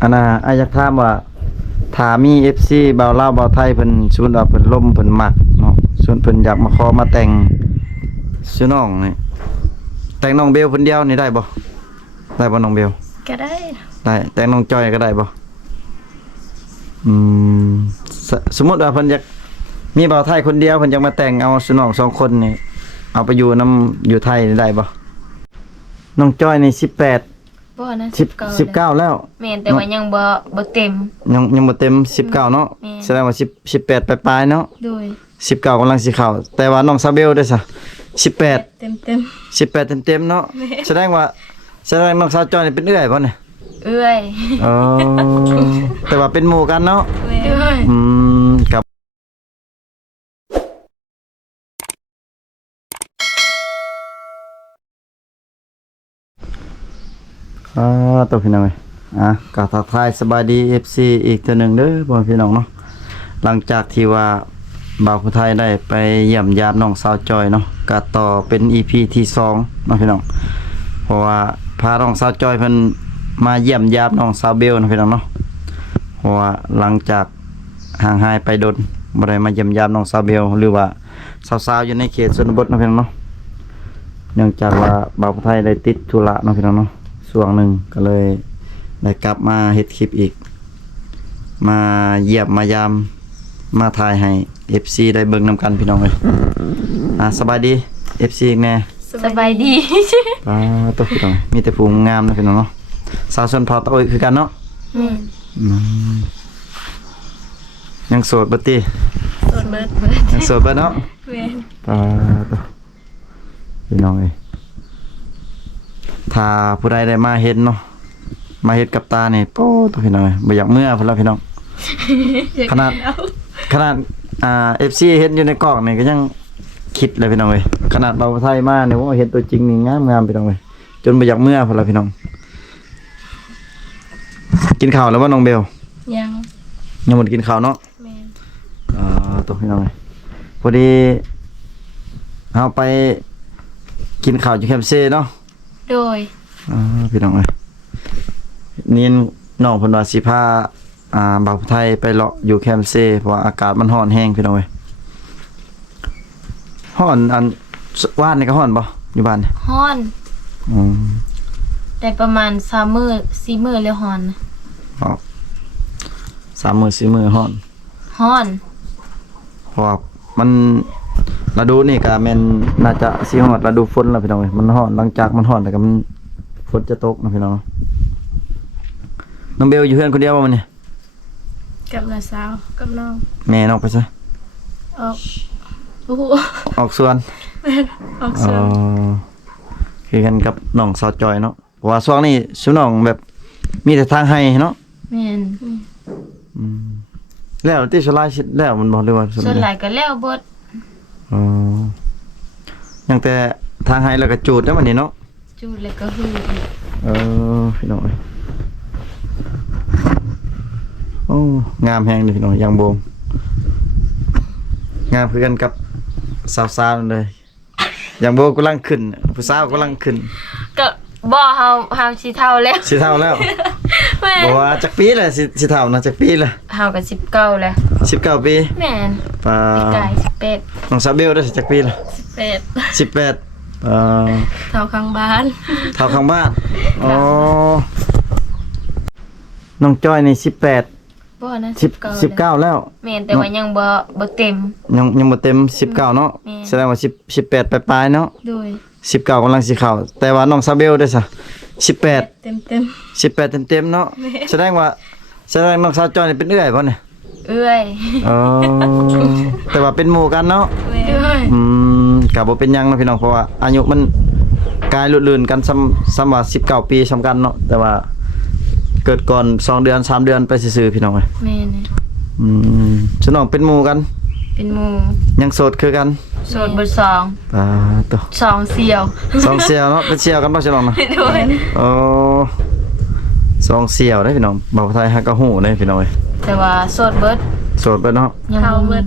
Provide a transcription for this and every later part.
อันน่ะอายากถามว่าถ้ามี FC บ่าวลาวบ่าวไทยเพิ่นสมมุติว่าเพิ่นล้มเพิ่นมักเนาะส่วนเพิ่นอยากมาขอมาแต่งชื่อน้องนี่แต่งน้องเบลคนเดียวนี่ได้บ่น้องเบลก็ได้แต่งน้องจอยก็ได้บ่อืมสมมุติว่าเพิ่นอยากมีบ่าวไทยคนเดียวเพิ่นอยากมาแต่งเอาชื่อน้อง2คนนี่เอาไปอยู่อยู่ไทยนี่ได้บ่น้องจอยนี่18บ่นะ19แล้วแม่นแต่ว่ายังบ่เต็มยังบ่เต็ม19เนาะแสดงว่า18ปลายๆเนาะโดย19กำลังสิเข้าแต่ว่าน้องซาเบลได้ซะ18เต็ม18เต็มๆเนาะแสดงน้องสาวจอยนี่เป็นเอื้อยบ่เนี่ยเอื้อยอ๋อแต่ว่าเป็นหมู่กันเนาะเอื้อยกับตัวพี่น้องเอ้ยก็ทักทายสบายดี FC อีกเทื่อนึงเด้อพ่อพี่น้องเนาะหลังจากที่ว่าบ่าวผู้ไทยได้ไปเยี่ยมญาติน้องสาวจอยเนาะก็ต่อเป็น EP ที่2เนาะพี่น้องเพราะว่าพาน้องสาวจอยเพิ่นมาเยี่ยมญาติน้องสาวเบลเนาะพี่น้องเนาะเพราะว่าหลังจากห่างหายไปโดนบ่ได้มาเยี่ยมญาติน้องสาวเบลหรือว่าสาวๆอยู่ในเขตชนบทเนาะพี่น้องเนาะเนื่องจากว่าบ่าวผู้ไทยได้ติดธุระเนาะพี่น้องเนาะช่วงหนึ่งก็เลยได้กลับมาเฮ็ดคลิปอีกมาเยี่ยมมายามมาถ่ายให้ FC ได้เบิ่งนำกันพี่น้องเอ้ยสบายดี FC อีกแน่สบายดีตัวพี่น้องมีแต่ผู้งามนะพี่น้องเนาะสาวชนเผ่าตะโอยคือกันเนาะยังโสดบ่ติโสดเบิดยังโสดบ่เนาะแม่นตัวพี่น้องเอ้ยถ้าผู้ใดได้มาเฮ็ดเนาะมาเฮ็ดกับตานี่โป๊ตัวพี่น้องเอ้ยบ่อยากเมื่อพุ่นแล้วพี่น้องขนาดFC เห็นอยู่ในกล่องนี่ก็ยังคิดเลยพี่น้องเอ้ยขนาดเบาไทยมาเนี่ยว่าเห็นตัวจริงนี่งามพี่น้องเอ้ยจนบ่อยากเมื่อพุ่นแล้วพี่น้องกินข้าวแล้วบ่น้องเบลยังบ่ได้กินข้าวเนาะแม่นตัวพี่น้องเอ้ยพอดีเฮาไปกินข้าวอยู่แคมป์เซ่เนาะโดยพี่น้องเอ้ยนี่น้องเพิ่นว่าสิพาบ่าวไทยไปเลาะอยู่แคมป์เซ่เพราะว่าอากาศมันร้อนแฮงพี่น้องเอ้ยร้อนว่านนี่ก็ร้อนบ่อยู่บ้านนี่ร้อนได้ประมาณ3 มื้อ 4 มื้อแล้วร้อนอ๋อ3 มื้อ 4 มื้อร้อนเพราะว่ามันฤดูนี่ก็แม่นน่าจะสิฮอดฤดูฝนแล้วพี่น้องเอ้ยมันร้อนหลังจากมันร้อนแล้วก็มันฝนจะตกนะพี่น้องน้องเบลอยู่เฮือนคนเดียวบ่มื้อนี้กับน้าสาวกับน้องแม่น้องไปซะออกสวนคือกันกับน้องสาวจอยเนาะเพราะว่าช่วงนี้ซุน้องแบบมีแต่ทางให้เนาะแม่นแล้วที่สลายแล้วมันบ่หรือว่าส่วนหลายก็แล้วเบิดยังแต่ทางให้แล้วก็จูดแล้วมันนี่เนาะจูดแล้วก็หือพี่น้องโอ้งามแฮงเลยพี่น้องยังโบมงามคือกันกับสาวๆเลยยังโบกำลังขึ้นผู้สาวกำลังขึ้นก็บ่เฮาสิเท่าแล้วบ่ว่าจักปีแหละสิเท่านะจักปีละเฮาก็19แล้ว19ปีแม่นปีกาย18น้องซาเบลได้จักปีละ18เท่าข้างบ้านอ๋อน้องจ้อยนี่18บ่นะ19แล้วแม่นแต่ว่ายังบ่เต็มยังบ่เต็ม19เนาะแสดงว่า18ปลายๆเนาะโดย19กำลังสิเข้าแต่ว่าน้องซาเบลได้ซะ18เต็ม18เต็มๆเนาะแสดงน้องสาวจอยนี่เป็นเอื้อยบ่เนี่ยเอื้อยแต่ว่าเป็นหมู่กันเนาะก็บ่เป็นหยังเนาะพี่น้องเพราะว่าอายุมันกายลุลื่นกันซ้ำว่า19ปีซ้ำกันเนาะแต่ว่าเกิดก่อน2เดือน3เดือนไปซื่อๆพี่น้องเอ้ยแม่นซุน้องเป็นหมู่กันเป็นหมู่ยังโสดคือกันโสดเบิด2ตัว2เสี่ยวเนาะเป็นเสี่ยวกันบ่ซุน้องนะ2เสี่ยวเด้พี่น้องบ่าวไทยฮักก็ฮู้เด้พี่น้องเอ้ยแต่ว่าโสดเบิดเนาะเฒ่าเบิด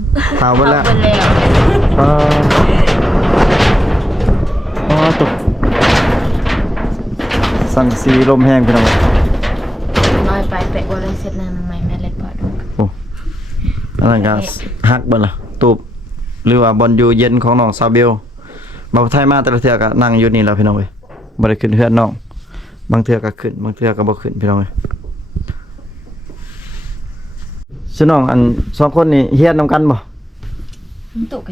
แล้วตกสั่งสีลมแห้งพี่น้องน้อย ไปแปะบ่เลยเสร็จนานใหม่แม่เล็ดบ่ดู โอ้อันนั้นก็ฮักเบิ่นล่ะตูบหรือว่าบอลอยู่เย็นของน้องซาเบลบ่าวไทยมาแต่ละเทื่อก็นั่งอยู่นี่แล้วพี่น้องเอ้ยบ่ได้ขึ้นเฮือนน้องบางเทื่อก็ขึ้นบางเทื่อก็บ่ขึ้นพี่น้องเอ้ยซิน้องอันสองคนนี่เฮียนนํกันบ่ มันตุกไง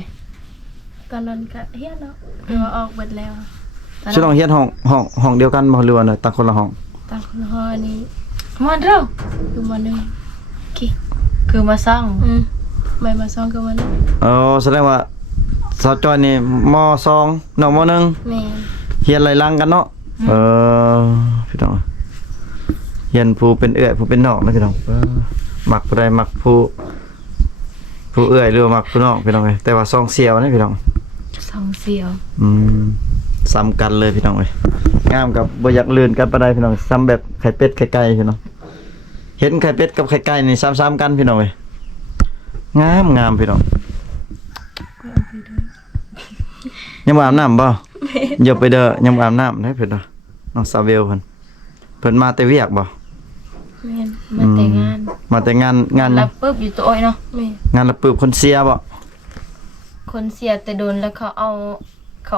ตอนนั้นก็เฮียเนาะเดี๋ยวออกเบิดแล้ว ซิน้องเฮียนห้องเดียวกันบ่หรือว่าต่างคนละห้อง ต่างคนห้องอันนี้ มันเด้อ คือมาหนึ่ง คือมาซ่อง ไม่มาสองกับมาหนึ่ง แสดงว่าสาวจอยนี่มสองน้องมหนึ่ง แม่ เฮียนไล่ลังกันเนาะพี่น้องเฮียนผู้เป็นเอื้อยผู้เป็นน้องนะพี่น้องมักผู้ใดมักผู้เอื้อยหรือว่ามักผู้น้องพี่น้องเอ้ยแต่ว่าซองเสียวนะพี่น้อง สองเสียว ซ้ำกันเลยพี่น้องเอ้ยงามกับบ่อยากลื่นกันปานใดพี่น้องซ้ำแบบไข่เป็ดไข่ไก่พี่น้องเห็นไข่เป็ดกับไข่ไก่นี่ซ้ำๆกันพี่น้องเอ้ยงามพี่น้องยังบ่อาบน้ำบ่อย่าไปเด้อยังบ่อาบน้ำเด้อเพิ่นเด้อน้องซาเวลเพิ่นมาแต่เวียกบ่ แม่น มาแต่งงาน มาแต่งาน แล้วปึ๊บอยู่ตัวอ้อยเนาะ แม่ งานละปืบคนเสียบ่ คนเสียแต่โดนแล้วเขาเอ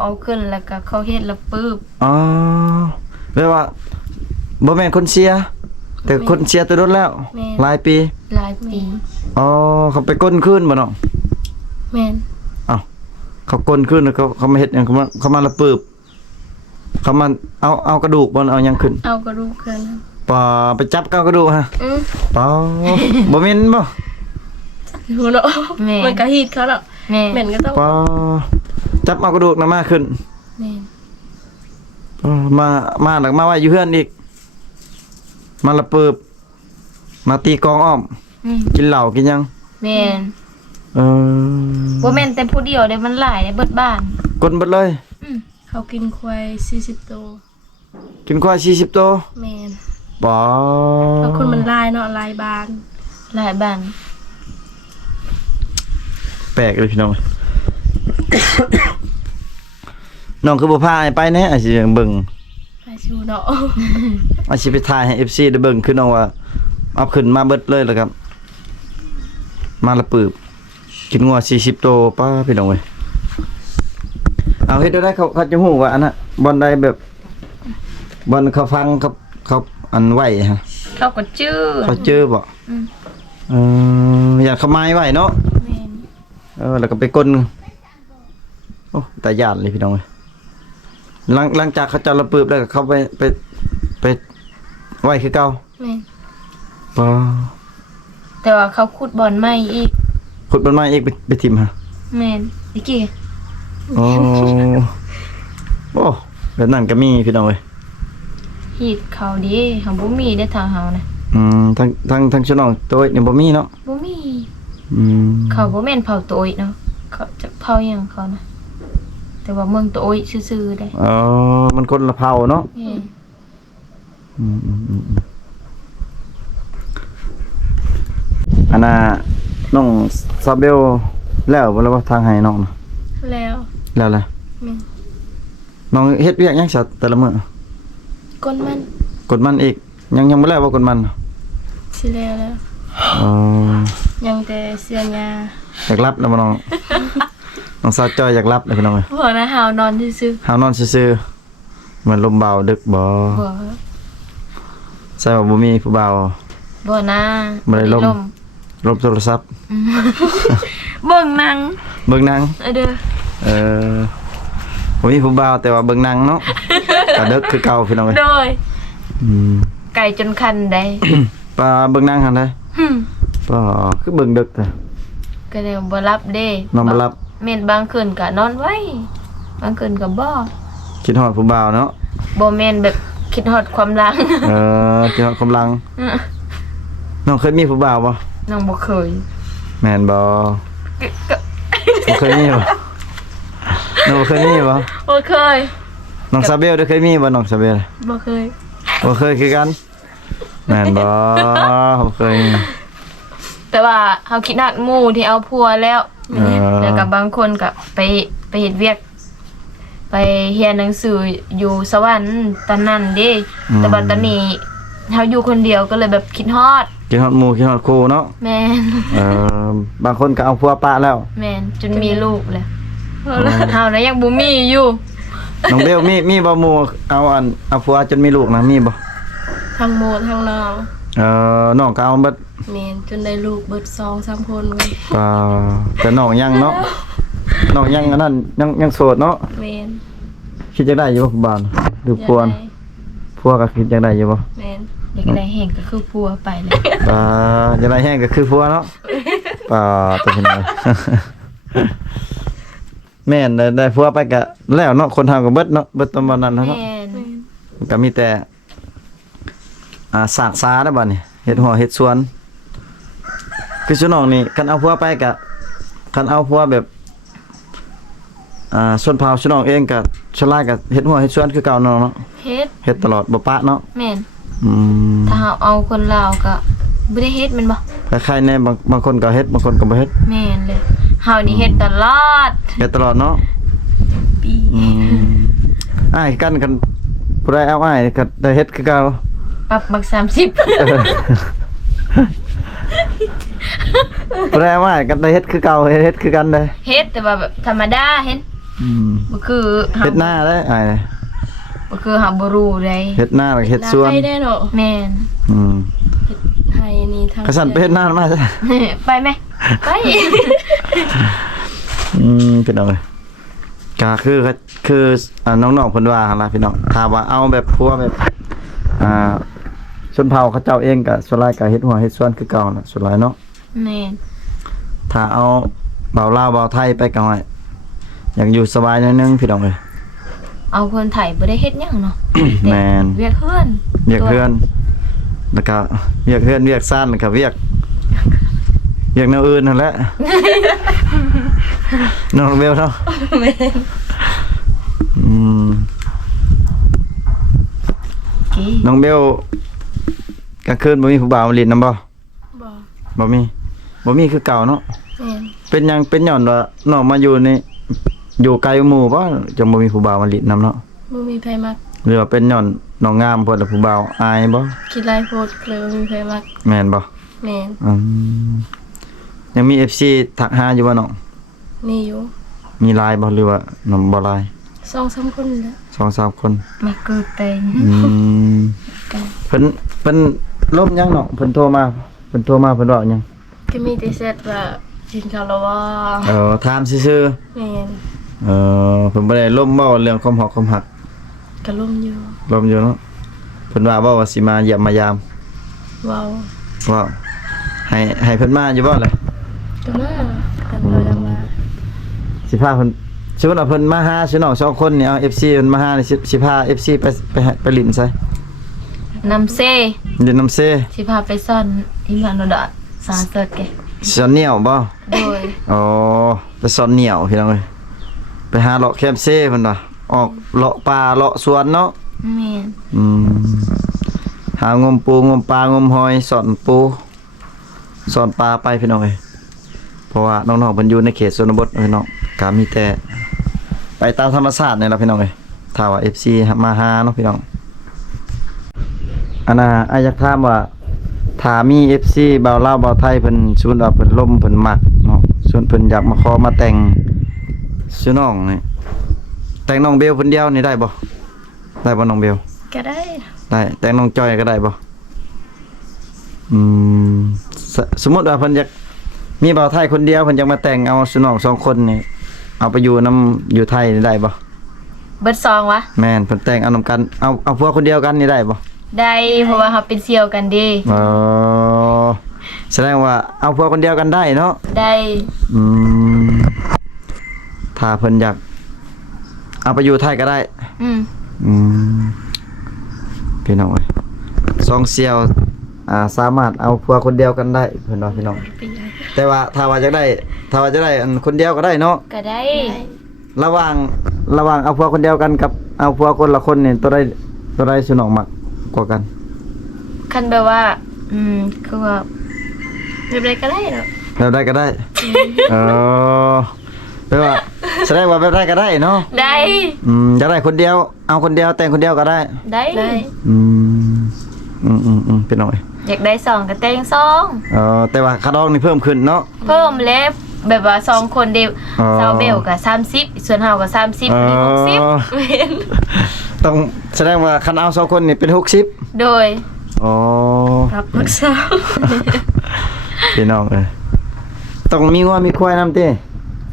าขึ้นแล้วก็เขาเฮ็ดแล้วปึ๊บ อ๋อแปลว่าบ่แม่นคนเสีย แต่คนเสียตัวโดนแล้วหลายปี หลายปี อ๋อเขาไปก้นคืนบ่น้อง แม่น อ้าวเขาก้นคืนแล้วเขามาเฮ็ดหยังเขามาละปืบเขามาเอากระดูกบ่เอาหยังขึ้น เอากระดูกขึ้น ป่าไปจับเก้ากระดูกฮะป่าบ่แม่นบ่ หูเนาะ แม่ มันก็ฮีดเขาเนาะ แม่ แม่นก็ต้อง ป่าจับเอากระดูกนำมาขึ้น แม่น มาหลักมาไว้อยู่เฮือนอีกมาละปืบมาตีกองอ้อม กินเหล้ากินหยัง แม่น เออ บ่แม่นแต่ผู้เดียวเด้มันหลายในเบิดบ้าน กดเบิดเลย เขากินควาย40ตัว กินควาย40ตัว แม่น ป๋อ แล้วคนมันลายเนาะลายบาน หลายบ้าน แปลกเลยพี่น้อง น้องคือบ่พาให้ไปแน่อาจสิเบิ่ง ไปชูเนาะ อาจสิไปถ่ายให้ FC ได้เบิ่งคือน้องว่าเอาขึ้นมาเบิดเลยแล้วครับ มาละปืบกินงัว40ตัวป้าพี่น้องเว้ยเอาเฮ็ดได้เขาจะฮู้ว่าอันน่ะบ่อนใดแบบบ่อนเขาฟังเขาอันไว้ฮะ เขาก็ชื่อ เขาเจอบ่อยากเขาไม้ไว้เนาะ แม่น แล้วก็ไปกลโอ้ตาญาติเลยพี่น้องเอ้ยหลังจากเขาจะระปืบแล้วก็เขาไปไว้คือเก่า แม่น บ่ แต่ว่าเขาขุดบ่อนใหม่อีก ขุดต้นไม้อีกไปทิ่มฮะ แม่นอีกกี่ โอ้โอ้แบบนั้นก็มีพี่น้องเอ้ย ฮีดเขาดีเขาบ่มีได้ทางเฮานะ ทั้งชน้องตัวนี่บ่มีเนาะ บ่มี อืม เขาบ่แม่นเผาตัวอีกเนาะเขาจะเผาหยังเขานะแต่ว่าเมืองตัวอีกซื่อๆได้ มันคนละเผ่าเนาะ แม่น อืมอันน่ะน้องซาเบลแล้วบ่แล้วว่าทางให้น้องนะ แล้ว แล้วแหละ แม่น น้องเฮ็ดเวียกหยังซะแต่ละมื้อ ก้นมัน กดมันอีกยังบ่แล้วว่ากดมัน สิแล้วแล้ว อ๋อ ยังแต่เสียยา อยากรับแล้วบ่น้อง น้องสาวจอยอยากรับเลยพี่น้องเอ้ย บ่นะเฮานอนซื่อ เฮานอนซื่อๆเหมือนลมเบาดึกบ่ ๆบ่ ใช่ว่าบ่มีผู้บ่าว บ่นะ บ่ได้ลม ลมโทรศัพท์ เบิ่งหนัง เบิ่งหนัง เด้อ เออบ่มีผู้บ่าวแต่ว่าเบิ่งหนังเนาะ ก็ดึกคือเก่าพี่น้องเอ้ย โดย อืม ไก่จนคันได้ ปลาเบิ่งหนังหั่นได้ปลาคือเบิ่งดึกแต่ ก็เลยบ่รับเด้ นอนบ่หลับ แม่นบางคืนก็นอนไว้บางคืนก็บ่ คิดฮอดผู้บ่าวเนาะ บ่แม่นแบบคิดฮอดความหลัง คิดฮอดความหลังน้องเคยมีผู้บ่าวบ่ น้องบ่เคย แม่นบ่บ่เคยมีบ่น้องบ่เคยมีบ่ บ่เคย น้องซาเบลได้เคยมีบ่น้องซาเบล บ่เคย บ่เคยคือกันแม่นบ่บ่เคย แต่ว่าเฮาคิดฮอดหมู่ที่เอาผัวแล้ว แล้วก็บางคนก็ไปเฮ็ดเวียก ไปเรียนหนังสืออยู่สวรรค์ตอนนั้นเด้แต่บัดตอนนี้ เฮาอยู่คนเดียวก็เลยแบบคิดฮอด กินฮอดหมู่กินฮอดครูเนาะ แม่น บางคนก็เอาผัวปะแล้ว แม่นจนมีลูกเลยเฮานะยังบ่มีอยู่ น้องเบลมีบ่หมู่เอาผัวจนมีลูกนะมีบ่ ทั้งหมดทั้งน้อง น้องก็เอาเบิด แม่นจนได้ลูกเบิด2-3คนเว้ย แต่น้องยังเนาะน้องยังอันนั้นยังโสดเนาะ แม่น คิดจะได้อยู่บ่ผู้บ่าวน่ะหรือผัวน่ะผัวก็คิดจะได้อยู่บ่ แม่น อยากได้แห่งก็คือพัวไปเลย จะได้แห้งก็คือผัวเนาะตัวพี่น้อย แม่นได้ผัวไปก็แล้วเนาะคนเฮาก็เบิดเนาะเบิดตอนนั้นเนาะ แม่น ก็มีแต่สากซาได้อบัดนี้เฮ็ดหัวเฮ็ดสวนคือซุน้องนี่คันเอาผัวไปก็คันเอาผัวแบบส่วนเผาซุน้องเองก็ชลายก็เฮ็ดหัวเฮ็ดสวนคือเก่าเนาะ เฮ็ด เฮ็ดตลอดบ่ปะเนาะ แม่น อืม ถ้าเฮาเอาคนลาวก็บ่ได้เฮ็ดแม่นบ่ คล้ายๆในบางคนก็เฮ็ดบางคนก็บ่เฮ็ด แม่นเลยเฮานี่เฮ็ดตลอด เฮ็ดตลอดเนาะ ปี อ้ายกันผู้ใดเอาอ้ายก็ได้เฮ็ดคือเก่า ปรับบัก30 ผู้ใดเอาอ้ายก็ได้เฮ็ดคือเก่าเฮ็ดคือกันเด้ เฮ็ดแต่ว่าแบบธรรมดาเห็นบ่คือเฮา เฮ็ดหน้าเด้อ้าย บ่คือเฮาบ่รู้ได้ เฮ็ดหน้าแล้วก็เฮ็ดสวน ไปได้เนาะ แม่น ให้นี่ทั้ง กระสันไปเฮ็ดหน้ามาซะ ไปไหมไป พี่น้องเอ้ยก็คือน้องๆเพิ่นว่าหั่นล่ะพี่น้องถ้าว่าเอาแบบพัวแบบชนเผ่าเขาเจ้าเองก็ส่วนหลายก็เฮ็ดหัวเฮ็ดสวนคือเก่าน่ะส่วนหลายเนาะ แม่น ถ้าเอาเบาลาวเบาไทยไปก็ให้อยากอยู่สบายหน่อยนึงพี่น้องเอ้ย เอาคนไทยบ่ได้เฮ็ดหยังเนาะ แม่น เวียกเฮือน เวียกเพื่อนแล้วก็เวียกเพื่อนเวียกซ่านแล้วก็เวียกแนวอื่นนั่นแหละ น้องเบลเนาะ แม่น อืม กี่ น้องเบลกลางคืนบ่มีผู้บ่าวมาเลินนำบ่ บ่ บ่มีคือเก่าเนาะ แม่น เป็นหยังเป็นย้อนว่าน้องมาอยู่นี่อยู่ไกลหมู่บ่จังบ่มีผู้บ่าวมาเลินนำเนาะ บ่มีไผมัก หรือว่าเป็นย้อนน้องงามเพิ่นแล้วผู้บ่าวอายบ่ คิดหลายโพดเลยบ่มีไผมัก แม่นบ่ แม่น อืมยังมี FC ทักหาอยู่บ่น้อง มีอยู่ มีไลน์บ่หรือว่าน้องบ่ไลน์ 2-3คนแหละ 2-3 คน มาเกิดเป็น เพิ่นลบยังเนาะเพิ่นโทรมาเพิ่นว่าหยัง ก็มีแต่แชทว่ากินข้าวแล้วว่า ถามซื่อ แม่น ๆเพิ่นบ่ได้ลบเว้าเรื่องความหอกความหัก ก็ล่มอยู่ ลบอยู่เนาะเพิ่นว่าบ่ว่าสิมาเยี่ยมมายาม เว้า ว่าให้เพิ่นมาอยู่บ่ล่ะ ก็มากันบ่ได้มา สิพาเพิ่นสมมุติว่าเพิ่นมาหาซิน้อง2คนนี่เอา FC เพิ่นมาหานี่สิพา FC ไปลิ้นไส นำเซ เดินน้ำเซ สิพาไปซ่อนที่งานโนดาสาเสดแก สอนเหนียวบ่ โดย อ๋อไปสอนเหนียวพี่น้องเอ้ยไปหาเลาะแคมเซ่เพิ่นว่าออกเลาะป่าเลาะสวนเนาะ แม่น หางมปูงมปลางมหอยสอนปูสอนปลาไปพี่น้องเอ้ยเพราะว่าน้องๆเพิ่นอยู่ในเขตชนบทพี่น้องก็มีแต่ไปตามธรรมชาตินี่ล่ะพี่น้องเอ้ยถ้าว่า FC มาหาเนาะพี่น้องอันน่ะอ้ายอยากถามว่าถ้ามี FC บ่าวลาวบ่าวไทยเพิ่นสมมุติว่าเพิ่นล้มเพิ่นมักเนาะส่วนเพิ่นอยากมาขอมาแต่งชื่อน้องนี่แต่งน้องเบลเพิ่นเดียวนี่ได้บ่น้องเบล ก็ได้ ได้แต่น้องจอยก็ได้บ่สมมุติว่าเพิ่นอยากมีบ่าวไทยคนเดียวเพิ่นอยากมาแต่งเอาสุน้อง2คนนี่เอาไปอยู่อยู่ไทยนี่ได้บ่ เบิดซองวะ แม่นเพิ่นแต่งเอานำกันเอาพวกคนเดียวกันนี่ได้บ่ ได้เพราะว่าเขาเป็นเสี่ยวกันดี แสดงว่าเอาพวกคนเดียวกันได้เนาะ ได้ ถ้าเพิ่นอยากเอาไปอยู่ไทยก็ได้ พี่น้องเอ้ย2เสี่ยวสามารถเอาพวกคนเดียวกันได้เพิ่นว่าพี่น้องแต่ว่าถ้าว่าจะได้อันคนเดียวก็ได้เนาะ ก็ได้ ระหว่างเอาพวกคนเดียวกันกับเอาพวกคนละคนนี่ตัวใดสนองมักกว่ากัน คันแบบว่าคือว่า แบบใดก็ได้เนาะ แบบใดก็ได้แปลว่าแสดงว่าแบบใดก็ได้เนาะ ได้ จะได้คนเดียวเอาคนเดียวแต่งคนเดียวก็ได้ ได้ ได้ เป็นหน่อย อยากได้2ก็แต่ง2แต่ว่าค่าดองนี่เพิ่มขึ้นเนาะ เพิ่มแล้วแบบว่า2คนเดียว อ๋อ สาวเบลก็30ส่วนเฮาก็30นี่60เว้น ต้องแสดงว่าคันเอา2คนนี่เป็น60 โดย อ๋อ รับปรึกษา พี่น้องเอ้ยต้องมีงัวมีควายนำติ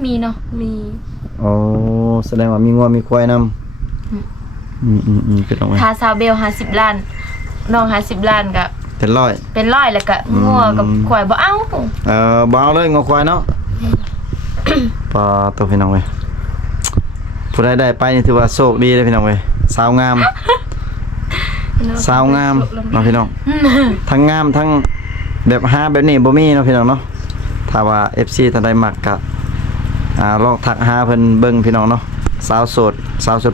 มีเนาะ มี อ๋อแสดงว่ามีงัวมีควายนำพี่น้องเอ้ย ถ้าสาวเบล50ล้านน้อง50ล้านก็ เป็นร้อย เป็นร้อยแล้วก็งัวกับควายบ่เอา บ่เอาเลยงัวควายเนาะปอตัวพี่น้องเว้ยผู้ใดได้ไปนี่ถือว่าโชคดีเลยพี่น้องเว้ยสาวงามสาวงามเนาะพี่น้องทั้งงามทั้งแบบหาแบบนี้บ่มีเนาะพี่น้องเนาะถ้าว่า FC ท่านใดมักก็ลองทักหาเพิ่นเบิ่งพี่น้องเนาะสาวโสด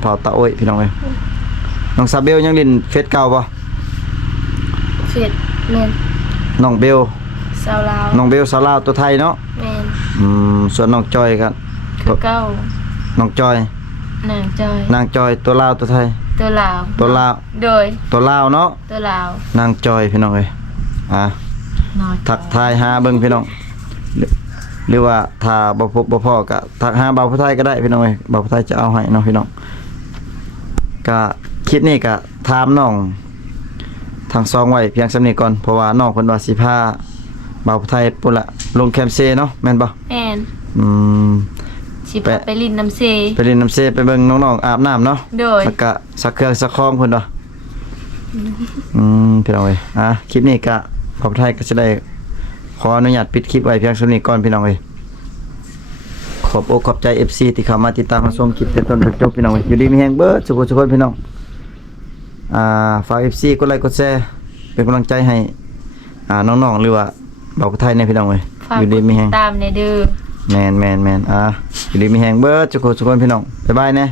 เผาตะโอ้ยพี่น้องเว้ยน้องซาเบลยังเล่นเฟซเก่าบ่ เฟดแม่น น้องเบล สาวลาว น้องเบลสาวลาวตัวไทยเนาะ แม่น ส่วนน้องจอยก็ คือเก้า น้องจอย นางจอย นางจอยตัวลาวตัวไทย ตัวลาว ตัวลาว โดย ตัวลาวเนาะ ตัวลาวน างจอยพี่น้องเอ้ยน้อย ทักทายหาเบิ่งพี่น้องหรือว่าถ้าบ่พบบ่พอก็ทักหาบ่าวผู้ไทยก็ได้พี่น้องเอ้ยบ่าวผู้ไทยจะเอาให้เนาะพี่น้องก็คลิปนี้ก็ถามน้องทางซองไว้เพียงส่ำนี้ก่อนเพราะว่าน้องเพิ่นว่าสิพาบ่าวผู้ไทยปุ่นละลงแคมป์เซเนาะแม่นบ่ แม่น อืม สิพาไปลินน้ำเซ ไปเล่นน้ำเซไปเบิ่งน้องๆอาบน้ำเนาะ โดย แล้วก็สักเครื่องสักคองเพิ่นบ่พี่น้องเอ้ยคลิปนี้ก็บ่าวผู้ไทยก็สิได้ขออนุญาตปิดคลิปไว้เพียงส่ำนี้ก่อนพี่น้องเอ้ยขอบอกขอบใจ FC ที่เข้ามาติดตามรับชมคลิปแต่ต้นจนจบพี่น้องเอ้ยอยู่ดีมีแฮงเบิดสุขทุกคนพี่น้องฝาก FC กดไลค์กดแชร์เป็นกำลังใจให้น้องๆหรือว่าบ่าวผู้ไทยเนี่ยพี่น้องเอ้ย ฝาก อยู่ดีมีแฮง ตามในเด้อ แม่นอยู่ดีมีแฮงเบิดสุขทุกคนพี่น้องบ๊ายบายแน่